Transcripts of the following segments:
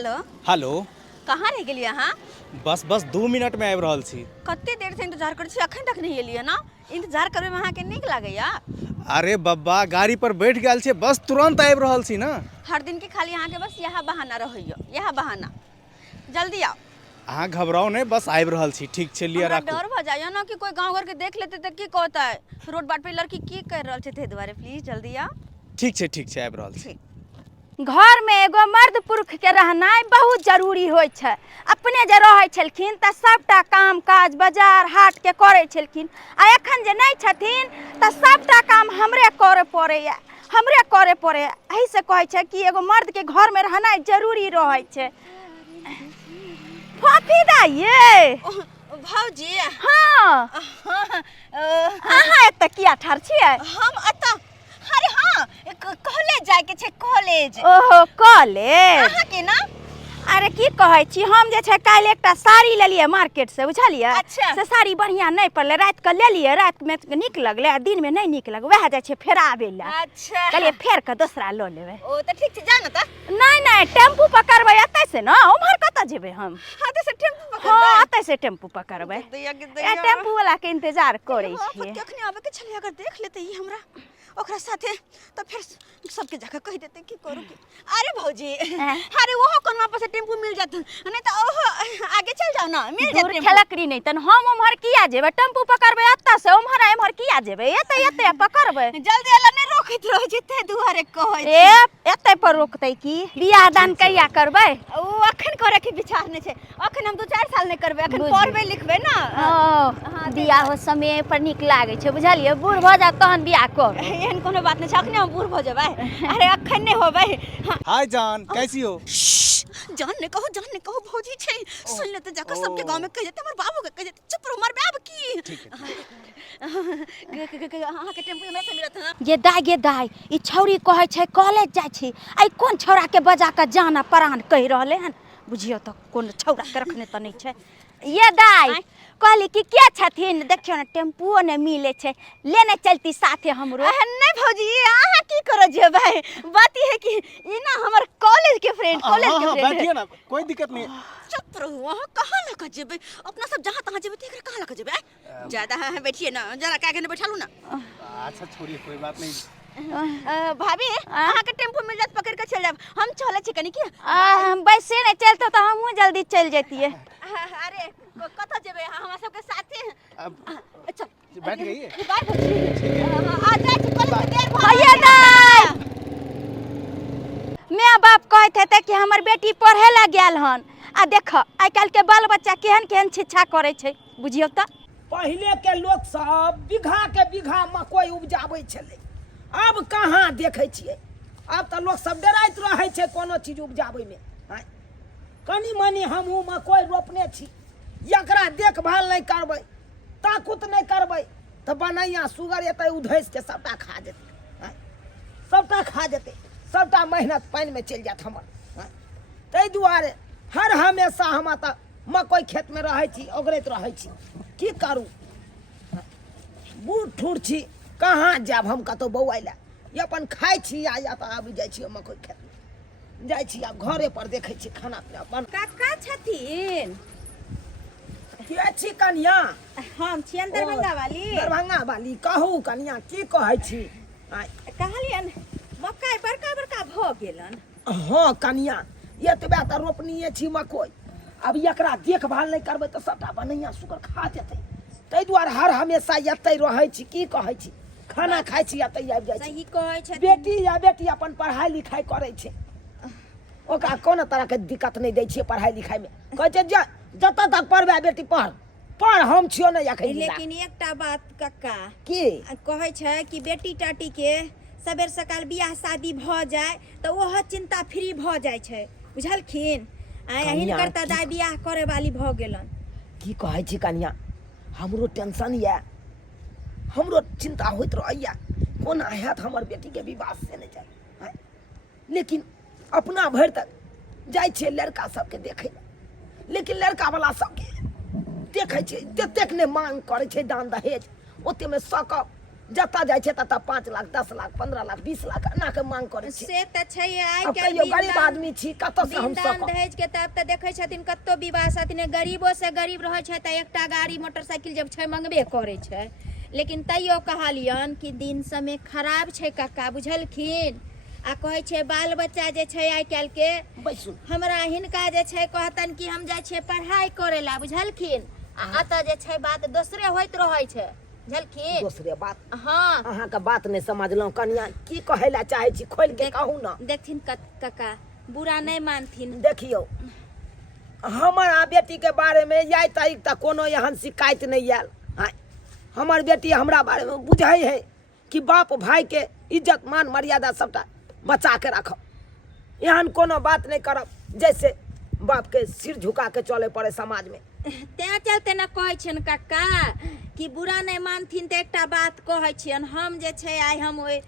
Hello hello कहाँ रह गेलिए अहाँ? बस 2 मिनट में आबि रहल छी। कते देर से इंतजार करै छी, अखन तक नहीं एलिए ना? इंतजार करबे में अहाँ के नीक लागैया? अरे बब्बा गाड़ी पर बैठ गेल छै, बस तुरंत आबि रहल छी ना। हर दिन के खाली अहाँ के बस यह बहाना रहैया, यह बहाना। जल्दी आओ। अहाँ घबराओ नहीं, बस आबि रहल छी। ठीक छै, लिया हमरा राखू। डर भ जाइया ना कि कोई गांव घर के देख लेते त की कहता है, रोड बाट पे लड़की की कर रहल छै, ते दुआरे प्लीज जल्दी आओ। ठीक छै, आबि रहल छी। घर में एगो मर्द पुरुष के रहनाइ बहुत जरूरी होइ छै। अपने जे रहै छलखिन त सबटा काम काज बाजार हाट के करै छलखिन, आ एखन जे नहीं छथिन त सबटा काम हमरे करे पड़ैया, हमरे करे पड़ैया। एही से कहै छै कि एगो मर्द के घर में रहनाइ जरूरी रहै छै। फॉफी दाइये भौजी हाँ अहाँ एतऽ किया ठाढ़ छियै? हम एतऽ अरे हाँ कॉलेज जाए के छै, कॉलेज। ओहो कॉलेज अहाँ के ना? अरे की कहै छी, हम जे छै काल एकटा साड़ी लेलिए मार्केट से, बुझलिए? अच्छा। से साड़ी बढ़िया नहीं पड़ले, रात के लेलिए, रात में नीक लगले, दिन में नहीं नीक लग, वह जाय छै फेर आबे ला। अच्छा कहलिए फेर के दूसरा लो लेबे। ओ त ठीक छै, जा न त। नहीं टेम्पू पकड़बै एतै से ना, उम्हर कत जेबै हम? हां त से टेम्पू पकड़बै। हां एतै से टेम्पू पकड़बै। दैया ए टेम्पू वाला के इंतजार करै छी। कखनी आबे के छले, अगर देख लेते ई हमरा ओकरा साथे त फिर सबके जाके कह देते की करू की। अरे भौजी अरे वो कोनवा पर से टेम्पू मिल जात, नहीं त ओहो आगे चल जाओ ना, मिल जात टेम्पू। खेलकरी नहीं तन हम उम्हर किया जेबै? टेम्पू पकड़बै एतऽ से, उम्हर एम्हर किया जेबै? एतै पकड़बै। जल्दी एला नहीं रोकैत रह जेते दुआरे कहै छी। ए एतै पर रोकतै की? बियाह दान कहिया करबै? ओ अखन करे के विचार नहीं छै, अखन हम 2-4 साल नहीं करबै, अखन पढ़बै लिखबै ना। हां बियाह हो समय पर नीक लागे छै, बुझलिए? बूढ़ भ जा तहन बियाह कर। एहन कोनो बात नहीं छै, अखने हम बूढ़ भ जेबै। अरे अखन नहीं होबै। हाय जान, कैसी हो? जान ने कहो भौजी छै, सुन ले त जाकर सबके गांव में कह देते, हमर बाबू के कह देते। चुप रहो, मर बाब की। ठीक है। अहाँ के टेम्पू में से मिलत ना? गे दाई ई छौरी कहै छै कॉलेज जाइ छी, आई कोन छौरा के बजा के जाना प्राण कहि रहले हन, बुझियो त कोन छौरा के रखने त नहीं छै। ये दाई कहली कि के छथिन, देखियो ना टेम्पुओ ने मिले छै, लेने चलती साथे हमरो। नहीं भौजी अहाँ की कर जेबै, बात ई है कि ई ना हमर कॉलेज के फ्रेंड, कॉलेज के फ्रेंड। बैठिए ना, कोई दिक्कत नहीं। चुप रहो, अहाँ कहाँ लग जेबै? अपना सब जहाँ तहाँ जेबै, तेकरा कहाँ लग जेबै? ज्यादा है बैठिए ना, जरा के आगे न बैठा लू ना। अच्छा छोड़िए, कोई बात नहीं। भाभी अहाँ के टेम्पू मिल जात, पकड़ के चल जाब, हम चले छी कनी की। हम बैसे नहीं चलते तो हमहू जल्दी चल जतिए। अरे कत जेबै हमरा सबके साथे? अच्छा बैठ गई है? बाय भौजी आ जाए छी, कॉलेज में देर भ भैया दाई माय बाप कहत हेते कि हमर बेटी पढ़े ला गेल हन, आ देख आइ काल के बाल बच्चा केहन केहन शिक्षा करे छै, बुझियो त। पहले के लोग सब बीघा के बीघा मकई उपजाबै छले, अब कहाँ देखे छियै? अब तो लोग सब डराइत रहे छै कोनो चीज उपजाबै में। कनी मनी हमहूँ मकई रोपने छी, एकरा देखभाल नहीं करबै, ताकुत नहीं करबै तो बनैया सुगर एतै उधैस के सबटा खा जेतै, सबटा खा जेतै, सबटा मेहनत पानि में चलि जायत हमर। ताहि दुआरे हर हमेशा हम तऽ मकई खेत में रहै छी, ओगरैत रहै छी, की करू? बूढ़ ठूढ़ छी, कहाँ जाब हम कतौ बौआइ लए? ये अपन खाइ छी या तऽ आबि जाइ छी मकई खेत में, जाइ छी आब घरे पर देखै छी खाना पीना बन। काका छथिन? के छी कनिया? हम छियन दरभंगा वाली। दरभंगा वाली कहू कनिया, की कहै छी? कहलियन मकई बड़का बड़का भ गेलन। हाँ कनिया एतबे तऽ रोपनिए छी मकई, अब एकरा देखभाल नहीं करबै तऽ सबटा बनैया सुगर खा जेतै, ताहि दुआरे हर हमेशा एतै रहै छी, की कहै छी? खाना खाइ छी एतै आबि जाइ छी। सही कहै छै। बेटी अपन पढ़ाई लिखाई करै छै, ओकरा कोनो तरह के दिक्कत नहीं दै छियै पढ़ाई लिखाई में, कहै छै जतऽ तक पढ़बै बेटी पढ़ हम छियो नहीं अखन। लेकिन एकटा बात कक्का की कहै छै कि बेटी टाटी के सबेर सकाल बियाह शादी भ जाए तो ओह चिंता फ्री भ जाए छै, बुझलखिन? हिनकर त दाई बियाह करे वाली भ गेलन। की कहै छी कनिया, हमरो टेंशन ये, हमरो चिंता होइत रहैया कोना हैत हमर बेटी के विवाह से नहीं जाए, लेकिन अपना भरि तक जाइ छै लड़का सबके देखे, लेकिन लड़का वाला सबके देखे छै ततेक ने मांग करे छै दान दहेज, ओते में सकब जतऽ जाइ छै ततऽ 5 लाख 10 लाख 15 लाख 20 लाख एना के मांग करै छै। से तऽ छै आइ अब कहियो गरीब आदमी छी कतऽ से हम दान सब दहेज के तब तऽ देखै छथिन कत्तो विवाह छथिन गरीबो से गरीब रहै छै तऽ एकटा गाड़ी मोटरसाइकिल जब छै मंगबे करै छै। लेकिन तैयो कहलियन कि दिन समय खराब छै कक्का बुझलखिन। आ कहै छै बाल बच्चा जे छै आइ काल्हि के बैसू हमरा हिनका जे छै कहतन कि हम जाइ छियै पढ़ाई करे ला बुझलखिन। आ अतऽ जे छै बात दोसरे होइत रहै छै बुझलखिन। दोसरे बात हाँ अहाँके बात नहीं समझलहुँ कनिया की कहै ला चाहै छी खोल के कहू ना। देखथिन कक्का बुरा नहीं मानथिन। देखियो हमारा बेटी के बारे में याई तारीख तक कोनो एहन शिकायत नहीं आयल। हाँ हमार बेटी हमरा बारे में बुझै है कि बाप भाई के इज्जत मान मर्यादा सबटा बचा के रखब। एहन कोनो बात नहीं करब जैसे बाप के सिर झुका के चले पड़े समाज में। तैं चलते न कहै छियन कक्का कि बुरा नहीं मानथिन तऽ एकटा बात कहै छियन। हम जे छै आइ हम ओइ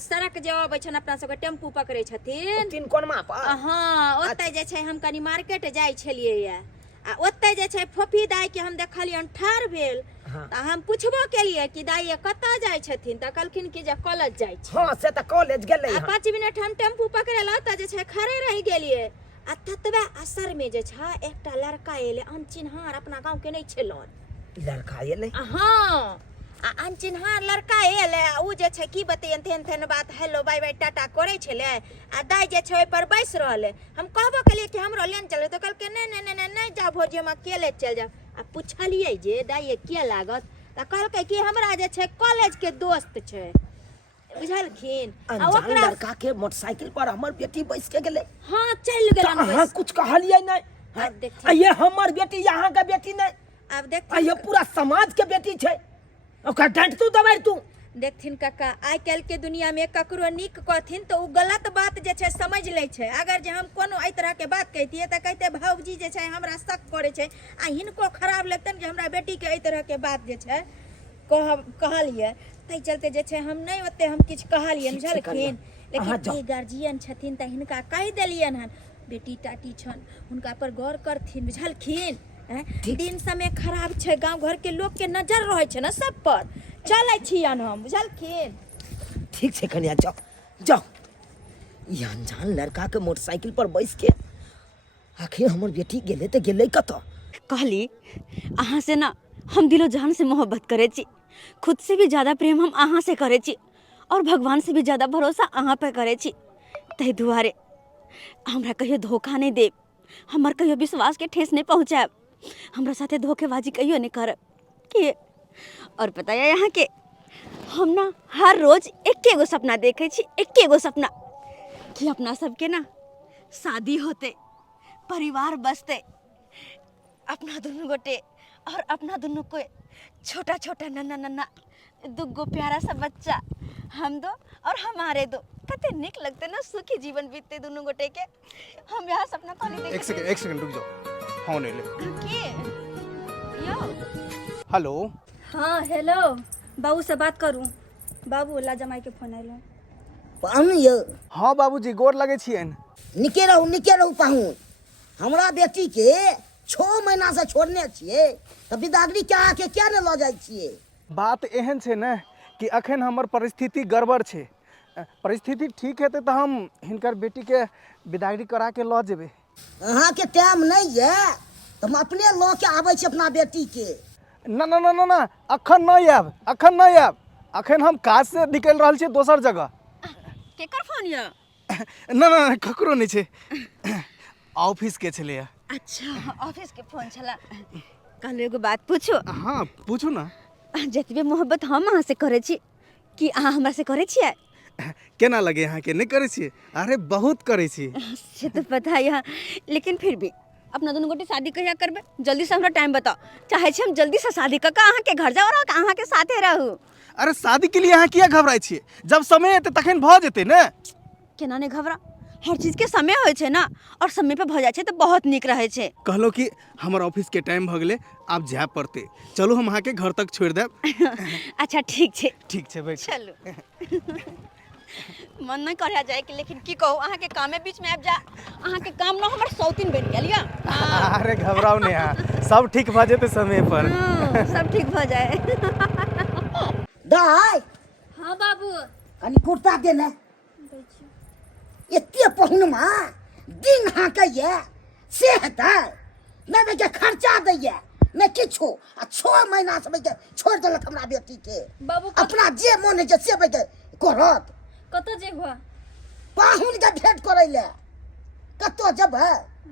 सड़क जे अबै छन अपना सबके टेम्पू पकड़ै छथिन तीन कोनमा पर हाँ ओतै जे छै हम कनी मार्केट जाइ छलियै या आ ओतै जे छै फोफी दाई के हम देखलियन ठाड़ भेल। हाँ। तऽ हम पुछबो केलियै कि दाई कतऽ जाइ छथिन तऽ कहलखिन कि जे कॉलेज जाइ छै। हाँ से तऽ कॉलेज गेलै आ 5 मिनट हम टेम्पू पकड़ेला तऽ जे छै खड़े रह गेलियै। आ ततबे असर में जे छै एकटा लड़का एले अनचिन्हार अपना गांव के नहीं छेलन। लड़का एलै हाँ आ अनचिन्हार लड़का एले उ जे छै की बतेयन तेहन तेहन बात हेलो बाय बाय टाटा करे छले। आ दाई जे छै ओइ पर बैस रहले। हम कहबो केलियै कि हमरो लेन चले तो कहलकै नहीं जा भौजी हम अकेले चल जाब। आ पूछलियै जे दाई के लागत तऽ कहलकै कि हमरा जे छै कॉलेज के दोस्त छै बुझलखिन। आ अनजान ओकरा लड़का के मोटरसाइकिल पर हमर बेटी बैस के गेलै। हाँ चल गेलन अहाँ कुछ कहलियै नहीं। अब देखिए। आ ये हमर बेटी यहाँ के बेटी नहीं अब आ देखथिन ये पूरा समाज के बेटी छै। ओकरा डांट तू दबाड़ तू देखथिन कक्का आइ काल्हि के दुनिया में ककरो नीक कहथिन तो उ गलत बात जे छै समझ लै छै। अगर जे हम कोनो एहि तरह के बात कहतियै तऽ कहते भौजी जे छै हमरा शक करे छै आ हिनको खराब लगतन कि हमरा बेटी के एहि तरह के बात जे छै कहलियै। तै चलते जे छै हम नहीं ओते हम किछ कहलियै बुझलखिन। लेकिन ई गार्जियन छथिन तऽ हिनका कहि देलियन हन बेटी टाटी छन हुनका पर गौर करथिन बुझलखिन। दिन समय खराब छै गांव घर के लोग के नजर रहे छै ना सब पर चलै छियन हम बुझलखिन। ठीक छै कन्या जाओ जाओ। ये अनजान लड़का के मोटरसाइकिल पर बैस के आखिर हमर बेटी गेले तो गेले कतऽ। कहली अहाँ से ना हम दिलो जान से मोहब्बत करे छी। खुद से भी ज्यादा प्रेम हम अहाँ से करे छी और भगवान से भी ज्यादा भरोसा अहाँ पे करे छी। तै दुआरे हमरा कहियो धोखा नहीं देब हमर कहियो विश्वास के ठेस नहीं पहुँचाब हमरा साथे धोखेबाजी कहियो नहीं करब कि। और पता है यहाँ के हम ना हर रोज एके गो सपना देखे छी एके गो सपना कि अपना सबके ना शादी होते परिवार बसते अपना दोनों गोटे और अपना दोनों को छोटा छोटा नन्ना नन्ना दुगो प्यारा सा बच्चा हम दो और हमारे दो कते निक लगते ना सुखी जीवन बीतते दोनों गोटे के। हम यहाँ सपना पानी देखे। एक सेकंड रुक जाओ फोन ले के यो हेलो। हाँ हेलो बाबू से बात करूं। बाबू ला जमाई के फोन आइलो। पाहुन यौ हाँ बाबूजी गोर लगे छियन। निके रहू पाहुन। हमरा बेटी के 6 महीना से छोड़ने छियै तऽ बिदागरी के आके क्या ने लऽ जाइ छियै। बात एहन छै ने कि अखन हमर परिस्थिति गड़बड़ छै। परिस्थिति ठीक हेतै तऽ हम हिनकर बेटी के विदागरी करा के लऽ जेबै। अहाँ के टाइम नहीं है तो हम अपने लऽ के आबै छी अपना बेटी के। ना ना ना ना ना अखन नहीं आब अखन हम काज से निकल रहल छी दोसर जगह। केकर फोन यो? ना ना ककरो नहीं छै ऑफिस के छलै। अच्छा ऑफिस के फोन छला। कहलो एगो बात पूछो। हाँ पूछू ना। जतबे मोहब्बत हम अहाँ से करे छी कि अहाँ हमरा से करे छियै? केना लगे यहाँ के नहीं करे छियै? अरे बहुत करे छी। से तो पता है लेकिन फिर भी अपना दोनों गोटे शादी कहिया करबे जल्दी से हमरा टाइम बताओ। चाहे छी हम जल्दी से शादी क के अहाँ के घर जाओ और अहाँ के साथे रहू। अरे शादी के लिए यहाँ किया घबराई छियै? जब समय एते तखन भ जेतै ने। केना नहीं घबरा हर चीज के समय होय छै ना और समय पे भ जाय छै तो बहुत निक रहे छै। कहलो कि हमर ऑफिस के टाइम भ गेले आब जाय पड़ते। चलो हम अहाँ के घर तक छोड़ देब। अच्छा ठीक छै। ठीक छै बैठ। चलो मन नहीं कर जाए कि लेकिन की कहू अहाँ के कामे बीच में आबि जा अहाँ के काम ना हमर सौतीन बन गेल या। अरे घबराओ नहीं यहाँ सब ठीक भ जेतै समय पर। सब ठीक भ जाए। दाई हाँ बाबू। कनी कुर्ता दे ने एते पहुनमा दिन हाँकैया से हेतै नै बे के खर्चा दैया नै किछो आ 6 महीना से बे के छोड़ देलक हमरा बेटी के बाबू अपना जे मन है से बे के करत कतऽ जेबह? पाहुन के भेंट करै ले कतो जबै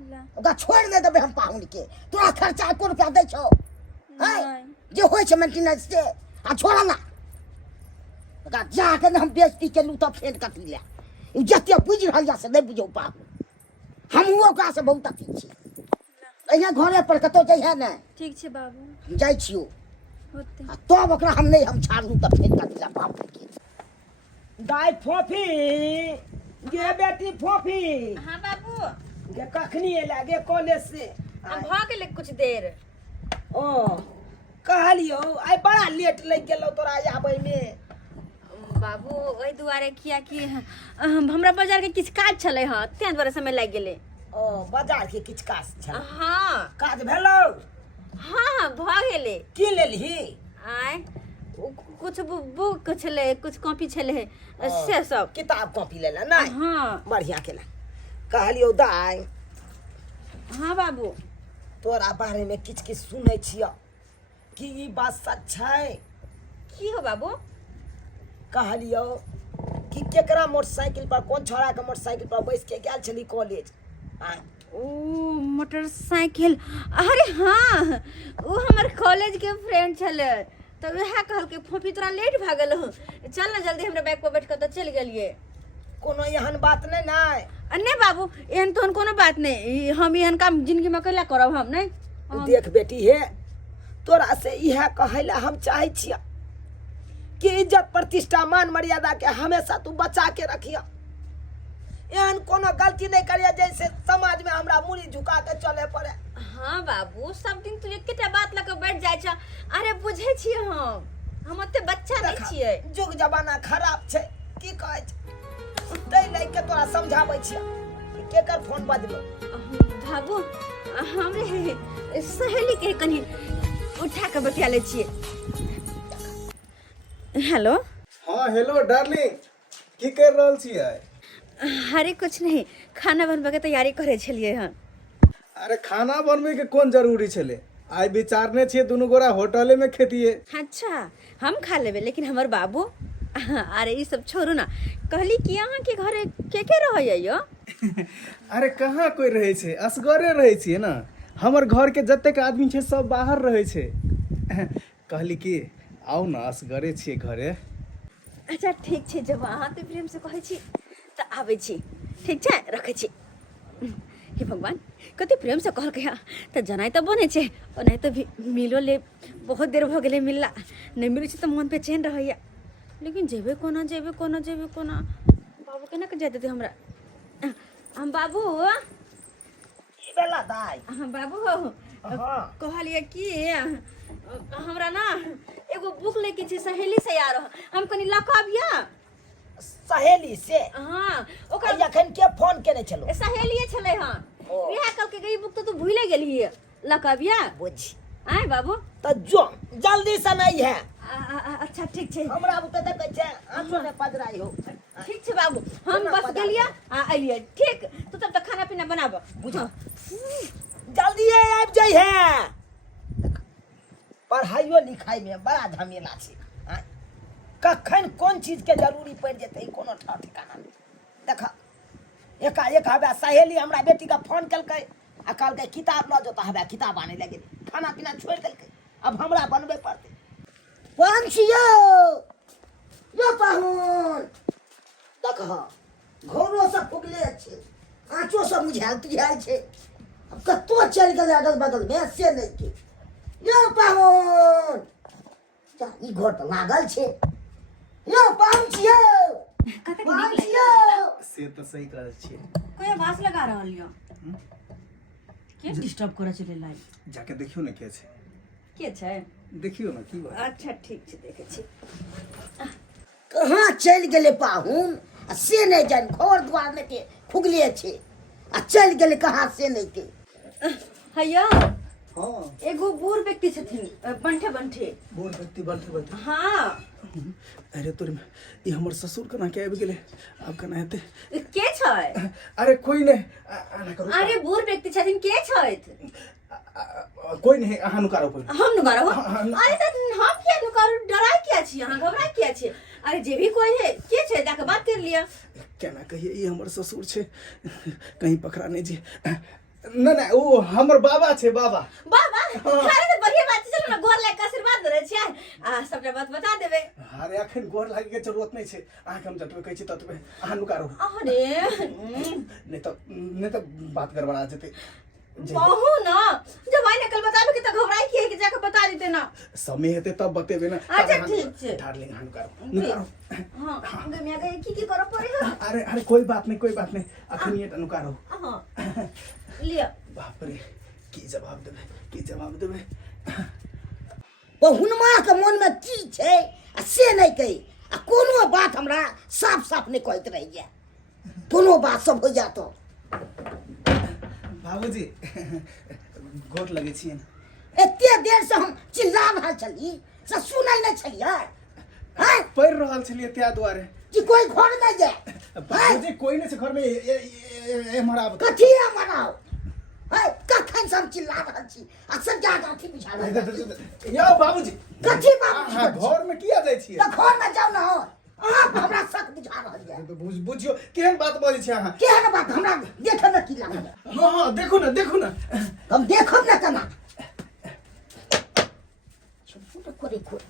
ला। ओकरा छोड़ नै देबै हम पाहुन के तोरा खर्चा 1 रुपया दै छौ है नहीं। जे होय छै मेंटेनेंस से आ छोड़ा ना ओकरा जाके हम बेइज्जती केलू तब फेर कथी ले ई जते बुझि रहल से नै बुझौ पाहुन हमहू ओकरा से बहुत अथी छी अइया घरे पर कतो जइहे नै ठीक छै बाबू। हम जाइ छियो होते। आ तब ओकरा हम नै हम छाड़लू तब फेर कथी ले बाप के दाय फोफी गे बेटी फोफी हाँ बाबू गे कखनी एला गे कॉलेज से हम भ गेले कुछ देर। ओ कहलियो आइ बड़ा लेट लग गेलो तोरा आबै में। बाबू ओहि दुआरे किया कि हमरा बाजार के किछ काज छलै ह तें दुआरे समय लागि गेलै। ओ बाजार के किछ काज छल हाँ काज भेलो हाँ भ गेलै। की लेलही आय कुछ बुक छलै कुछ कॉपी छलै से सब। किताब कॉपी लेला नहीं हाँ बढ़िया केला कहलियो दाय हाँ बाबू तोरा बारे में किछ किछ सुनै छियो कि ई बात सच छै की हो बाबू? कहलियो कि केकरा मोटरसाइकिल पर कोन छोरा के मोटरसाइकिल पर बैस के गेल छली कॉलेज ओ मोटरसाइकिल अरे हाँ वो हमर कॉलेज के फ्रेंड छले तो वह कहलके फोफी तोरा लेट भ गेल हो चल ना जल्दी हमरा बैग पर बैठ के तो चल गेलिए। कोनो एहन बात नहीं नहीं नहीं बाबू एहन तो कोनो बात नहीं हम एहन काम जिंदगी में कैला करब हम नहीं। देख बेटी हे तोरा से इहे कहैला हम चाहे छिया कि इज्जत प्रतिष्ठा मान मर्यादा के हमेशा तू बचा के रखिया एहन कोनो गलती नहीं करिया जैसे समाज में हमरा मुड़ी झुका के चले पड़े। हाँ बाबू सब दिन तू एकेटा बात लके बैठ जाय छ। अरे बुझे छिए हम ओते बच्चा नहीं छिए। जुग जमाना खराब छै की कहै छै तै लइ के तोरा समझाबै छिया कि केकर फोन बजलो। बाबू हमरे सहेली के कनी उठा के बैठा ले छिए। हेलो हाँ हेलो डार्लिंग की कर रहल छियै? अरे कुछ नहीं खाना बनबे के तैयारी करे छलिए हन। अरे खाना बनबे के कोन जरूरी छले आइ विचारने छियै दुनू गोरा होटले में खेतिए। अच्छा हम खा लेबे लेकिन हमर बाबू अरे ये सब छोड़ू ना कहली कि यहाँ के घरे के रहैया यो? अरे कहाँ कोई रहे छे असगरे रहे छिए ना हमर घर के जतेक आदमी छे सब बाहर रहे छे कहली कि आओ ना असगरे छिए घरे। अच्छा ठीक छे जब अहाँ तो प्रेम से कहै छी त आबै छी ठीक छे रखै छी। हे भगवान कते प्रेम से कहल कया त जनाई त बने छे और नहीं तो भी मिलो ले बहुत देर भ गेले मिलला नहीं मिलै छै त मन पे चैन रहैया लेकिन जेबे कोना बाबू केना के जाय देते हमरा। हम बाबू की बेला दाई हाँ बाबू हाँ कहलिए कि हमरा ना एगो बुक लेके छै सहेली से यार हम कनी लखबिया सहेली से हाँ ओकर ओकर अखन के फोन केने छलो सहेलिए छले हां ओ। इहा कल के गई बुक तो तू भूले गेली लखबिया बुझ आय बाबू त जो जल्दी से नहीं है अच्छा ठीक छै हमरा बुते देखे छै आंसू ने पजराई हो ठीक छै बाबू हम केना बस पता गेलिया आ अलिए ठीक तू तब तक खाना पीना बनाब बुझा जल्दी आबि जाइ है पढ़ाइयो लिखाई में बड़ा झमेला छै आँय। कखन कोन चीज के जरूरी पड़ जेतै ई कोनो ठा ठिकाना नहीं देख एकाएक हवे सहेली हमरा बेटी का फोन केलकै आ कहलकै किताब ल जो त हवे किताब आने लगे खाना पीना छोड़ देलकै अब हमरा बनबे पड़तै। पान छियो यो पाहुन देख घरो सब फुगले छे आँचो सब बुझायल छे अब कतो चल गेल अगल बगल में से नहीं के यो पाहुन जा ई घर तो लागल छे यो पाहुन छियो कते पाहुन नीक छियो से तो सही कहै छिए। कोई आवाज लगा रहल यो के डिस्टर्ब करे चले लाई जाके देखियो ना के छे के छै देखियो ना की बात। अच्छा ठीक छै देखे छी कहाँ चल गेले पाहुन आ से नहीं जान घर द्वार में के फुगले छे आ चल गेले कहाँ से नहीं के हैया हाँ एगो बूढ़ व्यक्ति छथिन बंठे बंठे। बूढ़ व्यक्ति बढ़ते बढ़ते हाँ अरे तोरे ये हमर ससुर केना के आबि गेलै आब केना हेतै के छै? अरे कोई नहीं आना करू अरे बूढ़ व्यक्ति छथिन के छथि? कोई नहीं अहाँ नुकारो कोई हम नुकारो? अरे त हम किया नुकारो? डराई क्या छी अहाँ? घबराई क्या छी? अरे जे भी कोई है के छै जाके बात कर लिया। केना कहिए ये हमर ससुर छै कहीं पकड़ा नहीं जी ना ना वो हमर बाबा छै बाबा। बाबा अरे त बढ़िया बात छै, चलो ना गोर लाग के आशीर्वाद दे छियै आ सबटा बात बता देबे। अरे अखन गोर लागे के जरूरत नहीं छै अहाँ हम जतबे कहै छी ततबे अहाँ नुकारो। अरे नहीं तो बात गड़बड़ा जेतै। बहु ना जब आइने कल बताबे के त घबराई किए कि जाके बता देते ना। समय हेतै तब बतेबे ना। अच्छा ठीक छै डार्लिंग अहाँ नुकारो हां गमिया गए की करे पड़े है? अरे अरे कोई बात नहीं अखन ये नुकारो। हां लिया। बाप रे की जवाब देबे वो हुनमा के मन में की छै आ से नहीं कही आ कोनो बात हमरा साफ साफ नहीं कहत रह गया दोनों बात सब हो जातो। बाबूजी गोर लगे छी एते देर से हम चिल्ला रहल छली से सुनै नहीं छलिए हैं पढ़ रहल छलिए त्या दुआरे कि कोई घर में जाए बाबूजी कोई नहीं छै घर में एम्हर आब कथी मनाओ है कखन से हम चिल्ला रहल छी अक्सर जा जाठी बिछा रहल यो बाबूजी कथी बाबूजी अहाँ घर में किया जाइ छियै? त घर में जाऊ ना अहाँ हमरा शक बुझा रहल है बुझियो केहन बात बजै छी अहाँ? केहन बात हमरा देखे में की लागल? हां देखू ना हम देखब ना केना छोटा करे खोल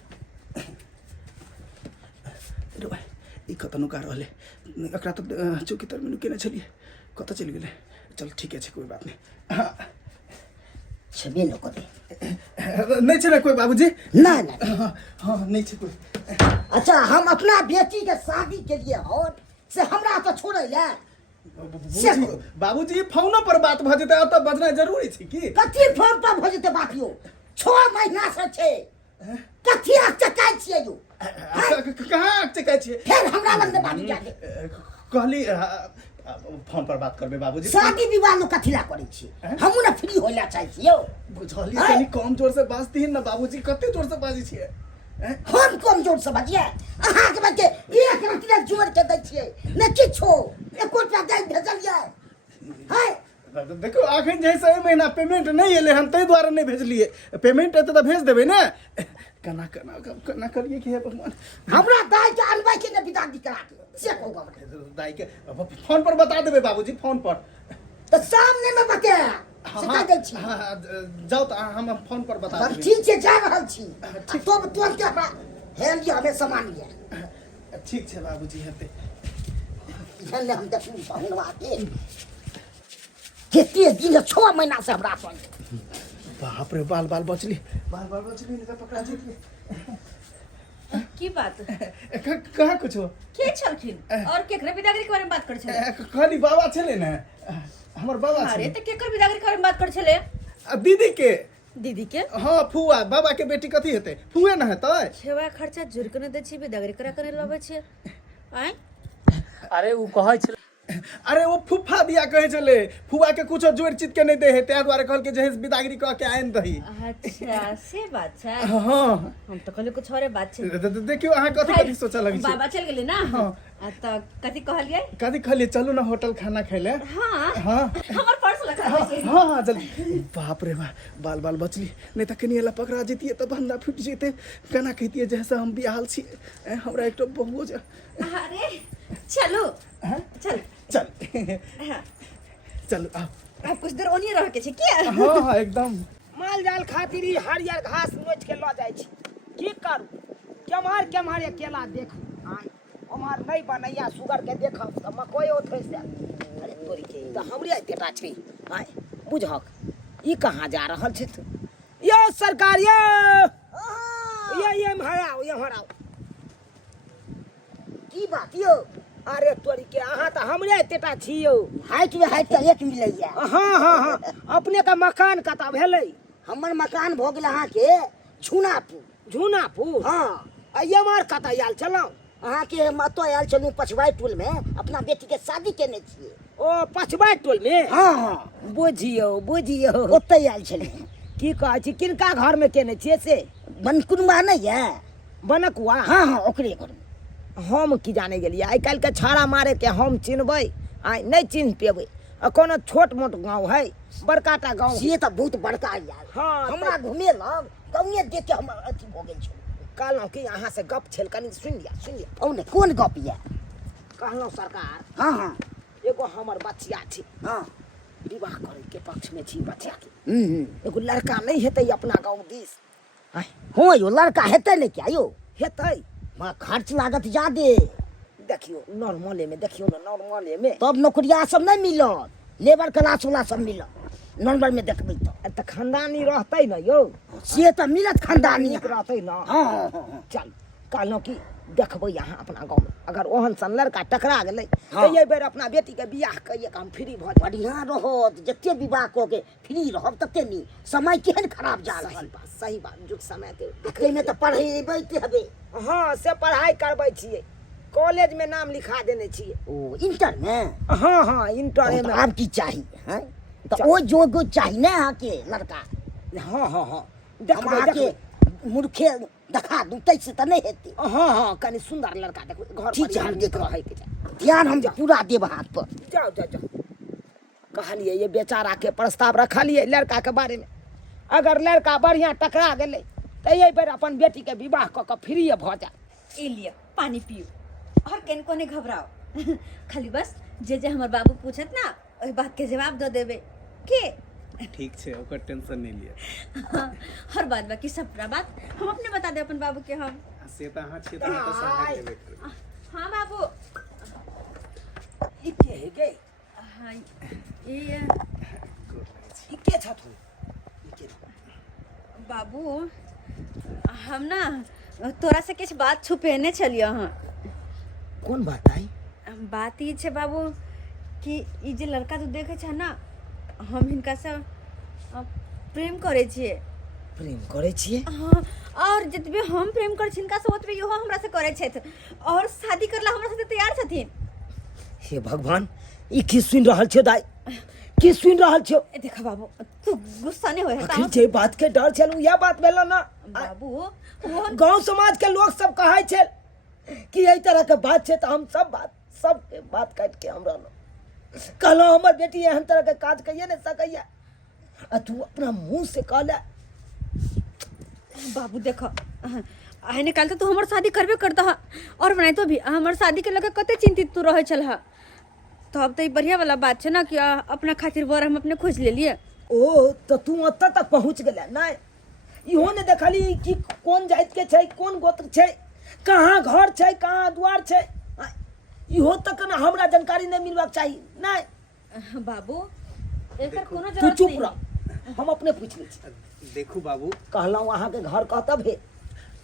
रे भाई ई कतनो का रहले एकरा त चौकी तर में नुकेने छलिए कत चलि गेलै? चल ठीक है कोई बात नहीं छबे न करे नहीं छै ना कोई बाबूजी? ना ना हां नहीं छै कोई। अच्छा हम अपना बेटी के शादी के लिए और से हमरा तो छोड़े ले बाबूजी फोन पर बात भ जेतै त बजना जरूरी छै की? कथी फोन पर भ जेतै बात यो 6 महीना से छै कथी आ चकाय छियै यो कहाँ चकाय छियै? फिर हमरा लग से बात जाके कहली फोन पर बात करबे बाबूजी। शादी विवाह लो कथी ला करे छी हमहु ना फ्री होला चाहि छियो बुझली कनी कम जोर से बाजतीन ना बाबूजी कते जोर से बाजी छियै? हम कम जोर से बजिए अहाँ के बच्चे एक रतिया जोर के दै छियै न किछो एको रुपया दे भेजलिए है देखो अखन जैसे महीना पेमेंट नहीं एले हम तै द्वारा नहीं भेजलिए पेमेंट एते त भेज देबै ना। कना करिए कि हे भगवान हमरा दाई के अनबै के ने विदा करा के से कहू हमरा दाई के फोन पर बता देबै बाबूजी फोन पर तो सामने में बता से कह दै छी जाओ त हम फोन पर बता हम देबै। ठीक छै जा रहल छी तो तुरंत हमरा हेल लिया हमें सामान लिया ठीक छै बाबूजी हेतै झन्ने हम देखू पहुनवा के केते दिन 6 महीना से हमरा संग बाप रे बाल बचली नहीं तो पकड़ा जेतिए। की बात कहाँ कुछो के छलखिन और केकरे विदागरी के बारे में बात कर छले? खाली बाबा छले ना हमर बाबा अरे छले त केकर विदागरी के बारे में बात कर छले? दीदी के दीदी के हाँ फुआ बाबा के बेटी कथी हेतै फुए ना हेतै? सेवा खर्चा जुड़ के न दै छी विदागरी करा के लाबै छी आय। अरे उ कहै छलै अरे वो फुफा दिया कहे चले फुआ के कुछो जोड़ चित के नहीं दे है त्या द्वारा कहल के जहेज विदागरी कह के आइन दही। अच्छा से बात छै। हाँ हम तो कहले कुछ औरे बात छै। देखियो अहाँ कथी सोचा लगी बाबा चल गेले ना हाँ। त कथी कहलिए? कथी कहलिए चलू ना होटल खाना खाइले। हां हाँ हमर पर्स लगा दे। हाँ जल्दी बाप रे बाल बचली नहीं तो कनिएला पकड़ा जेतिए तो बंदा फूट जेते केना कहतिए जैसे हम बियाहल छी हमरा एक बहु अरे चलो चल चल हाँ चल आओ अब कुछ देर ओनी रह के छै क्या? हाँ एकदम माल जाल खातिर ई हरियर घास नोच के ल जाइ छी की करू केम्हर अकेला देखू आय हमार नहीं बनैया सुगर के देखब त मकई ओथै से अरे तोरी के त हमरे बेटा छै आय बुझहक ई कहाँ जा रहल छै तू यो सरकार ये हराओ की बात यो अरे तोरी के अहाँ त हमरे बेटा छियौ हाइट में हाइट का एक मिलैया हाँ अपने का मकान कता भेलै? हमर मकान भ गेल अहाँ के झुनापुर हाँ अयमार कता आयल छलौ? अहाँ के मतो आयल चलू पछवाई टोल में अपना बेटी के शादी केने छियै। ओ पछवाई टोल में? हाँ बुझियौ ओतै आयल छलै की कहै छी किनका घर में केने छियै से बनकुनबा नहीं है? बनकुआ हाँ हाँ ओकरे घर में। हम की जाने गेलिए आइ काल्हि के छाड़ा मारे के हम चिन्हबै आइ नहीं चिन्ह पेबै आ कोनो छोट मोट गाँव है बड़काटा गाँव ये तो बहुत बड़का यार। हाँ, हमरा घूमे लग गाँवे देख के हम अथी हो गेल छौ। कहलहुँ कि अहाँ से गप छल कनि सुनि लिअ औने कोन गप ये? कहलहुँ सरकार हाँ हाँ एगो हमर बचिया छी हाँ विवाह करे के पक्ष में छी बचिया के हम्म। एगो लड़का नहीं हेतै अपना गाँव दिस हो यो लड़का हेतै नहीं क्या यो? हेतै वहाँ खर्च लागत ज्यादे। देखियो नॉर्मले में देखियो ना नॉर्मले में तब नौकरिया सब नहीं मिलत, लेबर क्लास वाला सब मिलत नंबर में देखबै तो। त खानदानी रहतै न यौ से तो मिलत खानदानी। नीक रहतै न हाँ हाँ हाँ चल कहलहुँ कि देखबै यहाँ अपना गाँव में अगर ओहन सन लड़का टकरा गेलै हाँ। तऽ एहि बेर अपना बेटी के बियाह कहिए हम फ्री भऽ जाब बढ़िया रहत जते विवाह कऽ के फ्री रहब तते नी। समय केहन खराब जा रहल बा। सही बात जुग समय के देखै में तो पढ़ेबै ते हबे। हाँ से पढ़ाई करबै छियै कॉलेज में नाम लिखा देने छियै ओ इंटर में? हाँ हाँ इंटर तो में आब की चाही हैं? तो ओ जोगो चाही ना आके लड़का। हाँ हाँ हाँ हम देखबै आके देखबै मूर्खे देखा दूं तैसे तो नहीं हेतै। हाँ हाँ कनि सुंदर लड़का देखबै घर ठीक छै, परिवार हम नीक देखबै। रहै के चाही ध्यान हम पूरा देब हाथ पर। जाओ जाओ जाओ कहलिए ये बेचारा के प्रस्ताव रखलिए लड़का के बारे में अगर लड़का बढ़िया टकरा गेलै तऽ एहि बेर अपन बेटी के विवाह कऽ के फ्री भऽ जाए ए लिया पानी पियो और केन कोने घबराओ खाली बस जे हमर बाबू पूछत ना ओहि बात के जवाब दे देबे के। ठीक छै ओकर टेंशन नहीं लिया। हाँ, हर बात बाकी सब बात हम अपने बता दे अपन बाबू के हम। से तो अहाँ छियै तऽ अहाँ तऽ सम्हारि लेबे करबै। हाँ बाबू ई के है गे हाँ ये ई के छथुन ई के बाबू हम ना तोरा से किछ बात छुपेने छलियो हाँ। कोन बात आई बात ई छै बाबू कि ई जे लड़का तू देखे छ ना हम हिनका से प्रेम करे छिए। प्रेम करे छियै हाँ और जतबे हम प्रेम करे छिन का से ओतबे इहो हमरा से करे छथि और शादी करला हमरा साथे तैयार छथिन। हे भगवान ई की सुनि रहल छियौ दाई की सुनि रहल छियौ ए देखा बाबू तू गुस्सा नहीं होए आखिर जे बात के डर छल यह बात भेल ना बाबू वो गांव समाज के लोग सब कहै छै कि एहि तरह के बात छै तऽ हम सब बात काट के हमरा न कहलहुँ हमर बेटी एहन तरह के काज कहिए नहीं सकैया आ तू अपना मुंह से कहले बाबू देखो आइ निकाल तो तू हमर शादी करबे करता है और बनाई तो भी हमर शादी के लगे कते चिंतित तू रहे छल है तो अब तो ई बढ़िया वाला बात छै ना कि अपना खातिर वर हम अपने खोज ले लिए। ओ तो तू ओतऽ तक पहुँच गेलै नहीं इहो ने देखली कि कोन जाति के छै कोन गोत्र छै कहाँ घर छै कहाँ द्वार छै इहो तक ना हमरा जानकारी नहीं मिलबाक चाही नहीं बाबू एकर कोनो तू जरूरत चुप नहीं रह हम अपने पूछ लै छी देखू बाबू कहलहुँ अहाँ के घर कतऽ भेल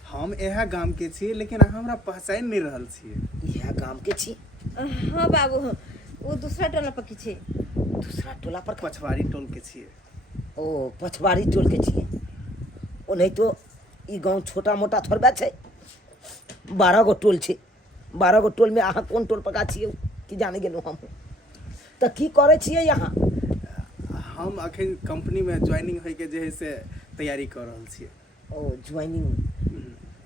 हम इएह गाम के छियै लेकिन अहाँ हमरा पहचानि नहीं रहल छियै। इएह गाम के छी हाँ बाबू वो दूसरा टोला पकी छै दूसरा टोला पर पछवाड़ी टोल के छियै। ओ पछवाड़ी टोल के छियै ओनाहि तो ई गाँव छोटा मोटा थोड़बे छै 12 गो टोल छै 12 गो टोल में अहाँ कोन टोल पका छियै कि जाने गेलहुँ हम तऽ की करै छियै यहाँ हम अखन कंपनी में ज्वाइनिंग होय के जे है से तैयारी कर रहल छियै। ओ ज्वाइनिंग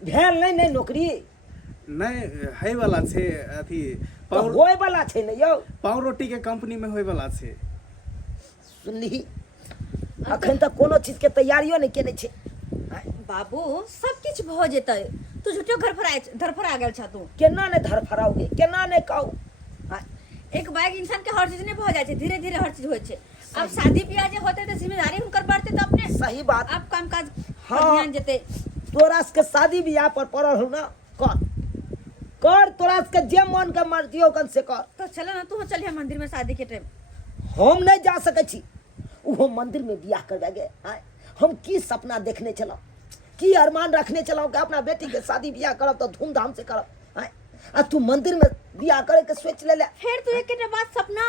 भेल नहीं नौकरी नहीं है वाला छै अथी तो होय वाला छै ने यौ पाव रोटी के कंपनी में होय वाला छै। सुनली अखन तक कोनो चीज के तैयारियो नहीं केने छै बाबू सब किछ भ जेतै तू झूठो धरफरा गेल छ तू केना नहीं धरफराओगे केना नहीं कहू एक बाइक इंसान के हर चीज नहीं भ जाय छै धीरे धीरे हर चीज होय छै। अब शादी ब्याह जे होते तो जिम्मेदारी हुनकर बढ़ते तो अपने सही बात आप काम काज हाँ। पर ध्यान देते। तोरा के शादी ब्याह पर पड़ल हो ना कर तोरा के जे मन के मर्जी हो से कर तो चलो ना तू चलिए मंदिर में शादी के टाइम हम नहीं जा सकै छी उहो मंदिर में बियाह करबे गे हम की सपना देखने चलो की अरमान रखने चलो कि अपना बेटी के शादी ब्याह करब तो धूमधाम से करब आ तू मंदिर में बियाह करे के सोच ले फिर तू एक बात सपना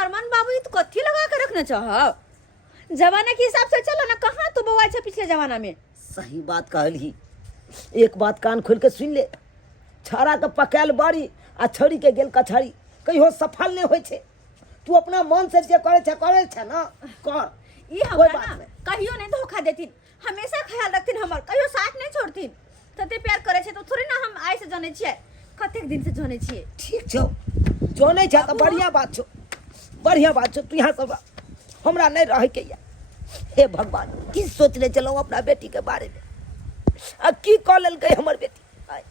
अरमान बाबू ये तो कथी लगा के रखना चाह जमाने के हिसाब से चलो ना कहाँ तू बउआ छै पिछले जमाना में। सही बात कहली एक बात कान खोल के सुन ले छाड़ा के पकायल बाड़ी आ छड़ी के गेल कछड़ी कहियो सफल नहीं होय छै तू अपना मन से जे करे छै ना कर ई हमरा ना कहियो नहीं धोखा देथिन, हमेशा ख्याल रखथिन हमर, कहियो साथ नहीं छोड़थिन। तते प्यार करे छै तो थोड़ी ना हम आइ से जाने छियै, कतेक दिन से जाने छियै। ठीक छौ, जानै छ त बढ़िया बात छौ, बढ़िया बात छौ। तू यहाँ सब हमरा नहीं रह के या। हे भगवान, की सोच ले चलो अपना बेटी के बारे में, आ की कह लेल गई हमर बेटी। आय,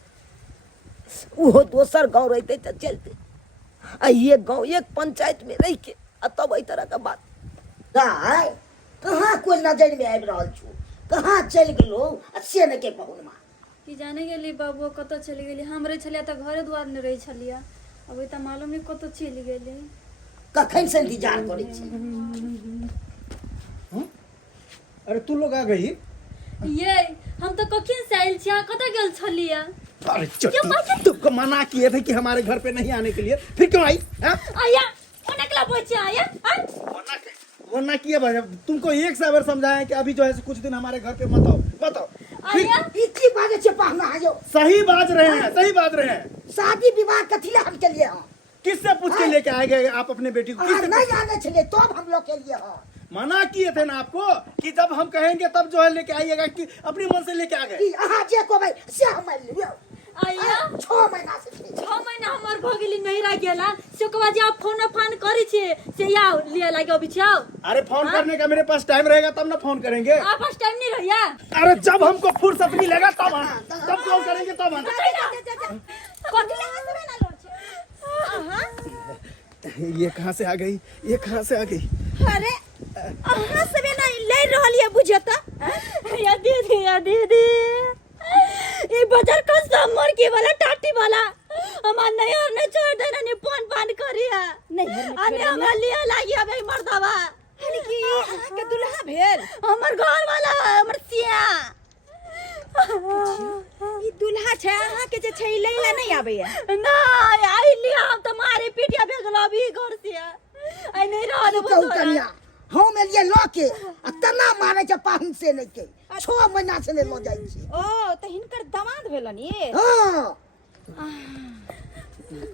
उहो दोसर गाँव रहते तो चलते, आ ये गाँव एक पंचायत में रह के आ तब एहि तरह के बात। गाय कहाँ कोई नजर में आबि रहल छौ, कहाँ चलि गेलो आ से न के कहूँ माँ। कि जाने गेली बाबू कतऽ चलि गेली, हमरे छलिया तऽ घरे दुआर नहि रहै छलिया, अब तऽ मालूम नहीं कतऽ चलि गेली। कखन से इंतजार करै छी। अरे तू लोग आ गई। ये हम तो कखिन से आइल छिया, कतऽ गेल छलिया। अरे चट्टी, तुमको मना किए थे कि हमारे घर पे नहीं आने के लिए, फिर क्यों आई? आया ओनकला बोचे आया वरना किए भाई, तुमको एक से बार समझाया कि अभी जो है कुछ दिन हमारे घर पे मत आओ, मत आओ। आया इतनी बात से पहना है जो सही बाज रहे हैं, सही बात रहे हैं। शादी विवाह कथिला हम के लिए हाँ। किससे पूछ के लेके आए आप अपने बेटी को? किससे नहीं आने चले तो हम लोग के लिए हाँ। मना किए थे ना आपको कि जब हम कहेंगे तब जो है लेके आइएगा, कि अपनी मन से लेके आ गए। अहाँ जे को भाई से हम लियो। आया 6 महीना से 6 महीना हमर भ गेली नहिरा गेला, से के बाद जे आप फोन करै छियै से या लिए लागे अभी छाओ। अरे फोन करने का मेरे पास टाइम रहेगा तब ना फोन करेंगे। आप पास टाइम नहीं रहया। अरे जब हमको फुर्सत मिलेगा तब तब कॉल करेंगे, तब आना। कथि ले हसबे ना लोड छै। ये कहाँ से आ गई, ये कहाँ से आ गई? अरे अहाँ सबे ना ले रहल ये बुझे त। या दीदी ये बाजार का समर के वाला टाटी वाला हमार नैहर ने छोड़ देना ने पान करिया नहीं अने हमरा लिया लागी अबे मर्दवा अरे की अहाँ के दुल्हा भेल हमर घर वाला हमर सिया। ई दुल्हा छै अहाँ के जे छै ई लैला नहीं आबे या। ना आई लिया हम तुम्हारे पिटिया भेगलो अभी घर से आई नहीं रह कहू कनिया हम एलिए ल के आ तना मारे छ पाहुन से नहीं के 6 महीना से नहीं लो जाय छी। ओ त हिनकर दामाद भेलन ये। हां